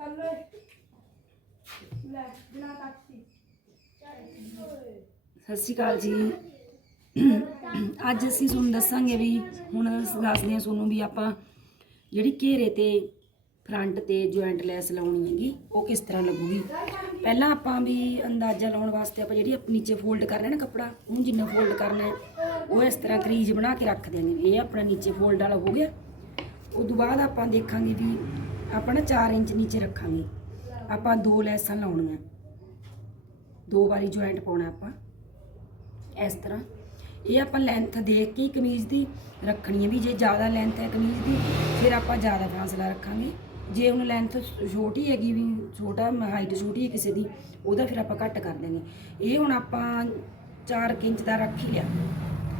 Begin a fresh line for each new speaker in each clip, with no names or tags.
ਚੱਲ ਲੈ, ਬਿਨਾ ਟੈਕਸੀ
ਸਤਿ ਸ਼੍ਰੀ ਅਕਾਲ ਜੀ। ਅੱਜ ਅਸੀਂ ਤੁਹਾਨੂੰ ਦੱਸਾਂਗੇ ਵੀ ਹੁਣ ਦੱਸਦੇ ਹਾਂ ਤੁਹਾਨੂੰ ਵੀ ਆਪਾਂ ਜਿਹੜੀ ਘੇਰੇ ਤੇ ਫਰੰਟ ਤੇ ਜੁਆਇੰਟ ਲੈਸ ਲਾਉਣੀ ਹੈਗੀ, ਉਹ ਕਿਸ ਤਰ੍ਹਾਂ ਲੱਗੂਗੀ। ਪਹਿਲਾਂ ਆਪਾਂ ਵੀ ਅੰਦਾਜ਼ਾ ਲਾਉਣ ਵਾਸਤੇ ਆਪਾਂ ਜਿਹੜੀ ਨੀਚੇ ਫੋਲਡ ਕਰਨਾ ਨਾ ਕੱਪੜਾ, ਉਹਨੂੰ ਜਿੰਨਾ ਫੋਲਡ ਕਰਨਾ ਉਹ ਇਸ ਤਰ੍ਹਾਂ ਕਰੀਜ ਬਣਾ ਕੇ ਰੱਖ ਦਿਆਂਗੇ। ਇਹ ਆਪਣਾ ਨੀਚੇ ਫੋਲਡ ਵਾਲਾ ਹੋ ਗਿਆ। ਉਦੋਂ ਬਾਅਦ ਆਪਾਂ ਦੇਖਾਂਗੇ ਵੀ ਆਪਾਂ ਨਾ 4 ਇੰਚ ਨੀਚੇ ਰੱਖਾਂਗੇ। ਆਪਾਂ ਦੋ ਲੈਸਾਂ ਲਾਉਣੀਆਂ। ਦੋ ਵਾਰੀ ਜੁਆਇੰਟ ਪਾਉਣਾ ਆਪਾਂ। ਇਸ ਤਰ੍ਹਾਂ। ਇਹ ਆਪਾਂ ਲੈਂਥ ਦੇਖ ਕੇ ਹੀ ਕਮੀਜ਼ ਦੀ ਰੱਖਣੀ ਹੈ ਵੀ ਜੇ ਜ਼ਿਆਦਾ ਲੈਂਥ ਹੈ ਕਮੀਜ਼ ਦੀ, ਫਿਰ ਆਪਾਂ ਜ਼ਿਆਦਾ ਫਾਸਲਾ ਰੱਖਾਂਗੇ। ਜੇ ਹੁਣ ਲੈਂਥ ਛੋਟੀ ਹੈਗੀ ਵੀ, ਛੋਟਾ ਹਾਈਟ ਛੋਟੀ ਹੈ ਕਿਸੇ ਦੀ, ਉਹਦਾ ਫਿਰ ਆਪਾਂ ਘੱਟ ਕਰ ਦਾਂਗੇ ਇਹ ਹੁਣ ਆਪਾਂ 4 ਇੰਚ ਦਾ ਰੱਖ ਹੀ ਲਿਆ।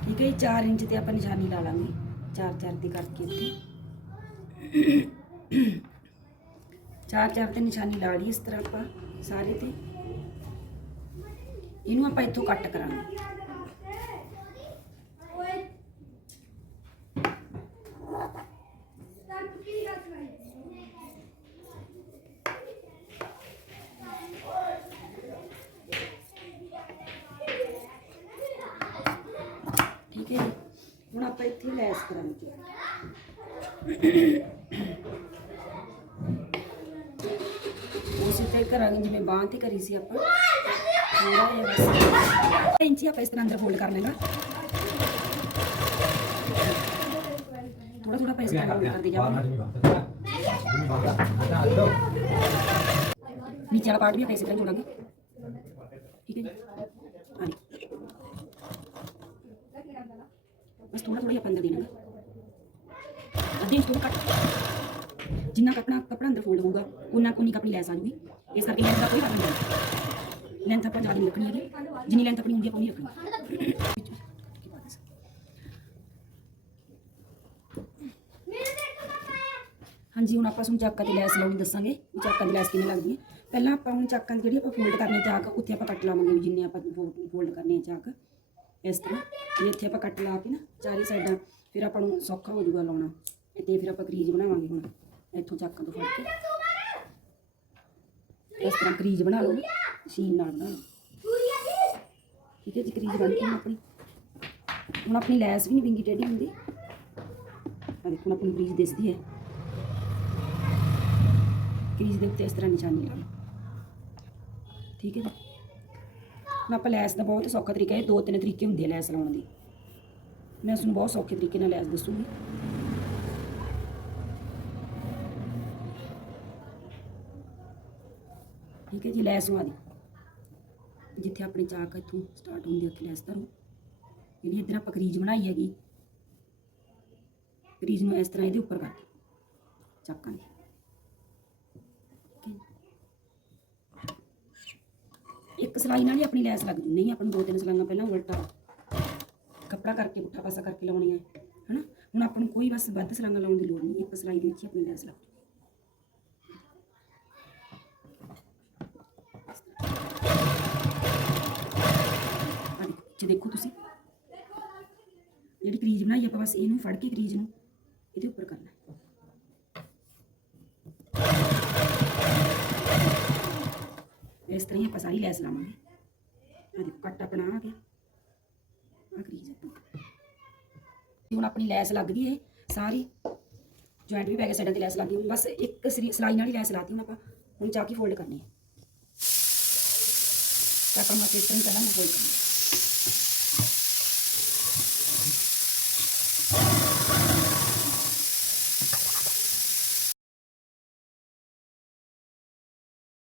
ਠੀਕ ਹੈ ਜੀ 4 ਇੰਚ ਤੇ ਆਪਾਂ ਨਿਸ਼ਾਨੀ ਲਾ ਲਾਂਗੇ। 4 4 ਦੀ ਕਰਕੇ ਇੱਥੇ। 4 4 ਤੇ ਨਿਸ਼ਾਨੀ ਲਾ ਲਈ ਇਸ ਤਰ੍ਹਾਂ ਆਪਾਂ ਸਾਰੇ ਤੇ। ਇਹਨੂੰ ਆਪਾਂ ਇੱਥੋਂ ਕੱਟ ਕਰਾਂਗੇ। ਠੀਕ ਹੈ ਜੀ? ਹੁਣ ਆਪਾਂ ਇੱਥੇ ਲੈਸ ਕਰਾਂਗੇ ਉਸੇ ਤੇ ਕਰਾਂਗੇ, ਜਿਵੇਂ ਬਾਂਹ ਤੇ ਕਰੀ ਸੀ ਆਪਾਂ। ਥੋੜਾ ਜਿਹਾ ਬਸ। ਇੰਚੀ ਆਪਾਂ ਇਸ ਤਰ੍ਹਾਂ ਅੰਦਰ ਫੋਲਡ ਕਰ ਲੈਣਾ ਥੋੜਾ ਥੋੜਾ ਆਪਾਂ ਇਸ ਤਰ੍ਹਾਂ fold ਕਰਦੇ ਜਾਵਾਂਗੇ। ਨੀਚੇ ਵਾਲਾ ਪਾਰਟ ਵੀ ਆਪਾਂ ਇਸੇ ਤਰ੍ਹਾਂ ਜੋੜਾਂਗੇ। ਠੀਕ ਹੈ ਜੀ? ਹਾਂਜੀ ਬਸ ਥੋੜਾ ਥੋੜਾ ਆਪਾਂ ਅੰਦਰ ਦੇਣਾ। ਅੱਧੇ ਇੰਚ ਤੋਂ ਕੱਟ ਜਿੰਨਾ ਕੱਪੜਾ ਕੱਪੜਾ ਅੰਦਰ ਫੋਲਡ ਹੋਊਗਾ ਉਨਾ ਕੁ ਉਨੀ ਕੁ ਆਪਣੀ ਲੈਸ ਆ ਜੂਗੀ। ਇਸ ਕਰਕੇ ਲੈਂਥ ਦਾ ਕੋਈ ਫ਼ਰਕ ਨਹੀਂ ਲੈਂਥ ਆਪਾਂ ਜ਼ਿਆਦਾ ਨਹੀਂ ਰੱਖਣੀ ਹੈਗੀ। ਜਿੰਨੀ ਲੈਂਥ ਆਪਣੀ ਹੁੰਦੀ ਆਪਾਂ ਉਨੀ ਰੱਖਣੀ ਹਾਂਜੀ, ਹੁਣ ਆਪਾਂ ਤੁਹਾਨੂੰ ਚਾਕਾਂ ਦੀ ਲੈਸ ਲਾਉਣੀ ਦੱਸਾਂਗੇ ਵੀ ਚਾਕਾਂ ਦੀ ਲੈਸ ਕਿਵੇਂ ਲੱਗਦੀ ਹੈ। ਪਹਿਲਾਂ ਆਪਾਂ ਹੁਣ ਚਾਕਾਂ ਦੀ ਜਿਹੜੀ ਆਪਾਂ ਫੋਲਡ ਕਰਨੀ ਹੈ ਚਾਕ, ਉੱਥੇ ਆਪਾਂ ਕੱਟ ਲਾਵਾਂਗੇ ਵੀ ਜਿੰਨੇ ਆਪਾਂ ਫੋਲਡ ਕਰਨੀ ਹੈ ਚਾਕ। ਇਸ ਤਰ੍ਹਾਂ ਵੀ ਇੱਥੇ ਆਪਾਂ ਕੱਟ ਲਾ ਕੇ ਨਾ ਚਾਰੀ ਸਾਈਡਾਂ, ਫਿਰ ਆਪਾਂ ਨੂੰ ਸੌਖਾ ਹੋ ਜਾਊਗਾ ਲਾਉਣਾ। ਤੇ ਫਿਰ ਆਪਾਂ ਕਰੀਜ਼ ਬਣਾਵਾਂਗੇ ਹੁਣ। ਇੱਥੋਂ ਚੱਕ ਤੋਂ ਫੜ ਕੇ। ਇਸ ਤਰ੍ਹਾਂ ਕਰੀਜ਼ ਬਣਾ ਲਓ, ਮਸ਼ੀਨ ਨਾਲ ਬਣਾ ਲਓ। ਠੀਕ ਹੈ ਜੀ, ਕਰੀਜ਼ ਬਣ ਗਈ ਆਪਣੀ। ਹੁਣ ਆਪਣੀ ਲੈਸ ਵੀ ਨਹੀਂ ਵਿੰਗੀ ਟੇਢੀ ਹੁੰਦੀ। ਆ ਦੇਖੋ, ਹੁਣ ਆਪਣੀ ਕਰੀਜ਼ ਦਿਸਦੀ ਹੈ। ਕਰੀਜ਼ ਦੇ ਉੱਤੇ ਇਸ ਤਰ੍ਹਾਂ ਨਿਸ਼ਾਨੀ ਲਾ ਲਓ। ਠੀਕ ਹੈ ਜੀ। ਹੁਣ ਆਪਾਂ ਲੈਸ ਦਾ ਬਹੁਤ ਸੌਖਾ ਤਰੀਕਾ ਹੈ ਦੋ ਤਿੰਨ ਤਰੀਕੇ ਹੁੰਦੇ ਆ ਲੈਸ ਲਾਉਣ ਦੇ। ਮੈਂ ਉਸ ਨੂੰ ਬਹੁਤ ਸੌਖੇ ਤਰੀਕੇ ਨਾਲ ਲੈਸ ਦੱਸੂਗੀ। ਠੀਕ ਹੈ ਜੀ, ਲੈਸ ਲਵਾ ਦੀ ਜਿੱਥੇ ਆਪਣੀ ਚਾਕ ਇੱਥੋਂ ਸਟਾਰਟ ਹੁੰਦੀ ਹੈ ਉੱਥੇ ਲੈਸ ਧਰੋ। ਜਿਹੜੀ ਇੱਧਰ ਆਪਾਂ ਕਰੀਜ਼ ਬਣਾਈ ਹੈਗੀ। ਕਰੀਜ਼ ਨੂੰ ਇਸ ਤਰ੍ਹਾਂ ਇਹਦੇ ਉੱਪਰ ਕਰ। ਦਿਓ ਚਾਕਾਂ ਦੇ ਇੱਕ ਸਲਾਈ ਨਾਲ ਹੀ ਆਪਣੀ ਲੈਸ ਲੱਗ ਜੂ ਨਹੀਂ, ਆਪਾਂ ਨੂੰ ਦੋ ਤਿੰਨ ਸਲਾਈਆਂ ਪਹਿਲਾਂ ਉਲਟਾ। ਕੱਪੜਾ ਕਰਕੇ, ਪੁੱਠਾ ਪਾਸਾ ਕਰਕੇ ਲਾਉਣੀ ਹੈ ਹਨਾ? ਹੁਣ ਆਪਾਂ ਨੂੰ ਕੋਈ ਬਸ ਵੱਧ ਸਲਾਈਆਂ ਲਾਉਣ ਦੀ ਲੋੜ ਨਹੀਂ। ਇੱਕ ਸਲਾਈ ਦੇ ਵਿੱਚ ਹੀ ਆਪਣੀ ਲੈਸ ਲੱਗ ਜੂ ਆਹ ਦੇਖੋ ਜੇ ਦੇਖੋ ਤੁਸੀਂ ਜਿਹੜੀ ਕਰੀਜ਼ ਬਣਾਈ ਆਪਾਂ ਬਸ ਇਹਨੂੰ ਫੜ ਕੇ ਕਰੀਜ਼ ਨੂੰ ਇਹਦੇ ਉੱਪਰ ਕਰਨਾ ਹੈ। ਇਸ ਤਰ੍ਹਾਂ ਹੀ ਆਪਾਂ ਸਾਰੀ ਲੈਸ ਲਾਵਾਂਗੇ ਆਹ ਦੇਖੋ ਕੱਟ ਆਪਣਾ ਆ ਗਿਆ ਆ ਕਰੀਜ਼ ਆਪਣੀ ਹੁਣ ਆਪਣੀ ਲੈਸ ਲੱਗ ਗਈ ਇਹ ਸਾਰੀ ਜੁਆਇੰਟ ਵੀ ਪੈ ਗਿਆ ਸਾਈਡਾਂ ਤੇ ਲੈਸ ਲੱਗ ਗਈ ਬਸ ਇੱਕ ਸਰੀ- ਸਲਾਈ ਨਾਲ ਹੀ ਲੈਸ ਲਾਤੀ ਹੁਣ ਆਪਾਂ ਹੁਣ ਚਾਕੀ ਫੋਲਡ ਕਰਨੀ ਹੈ ਤਾਂ ਆਪਾਂ ਨੂੰ ਇਸ ਤਰ੍ਹਾਂ ਹੀ ਪਹਿਲਾਂ ਫੋਲਡ ਕਰਨੀ ਹੈ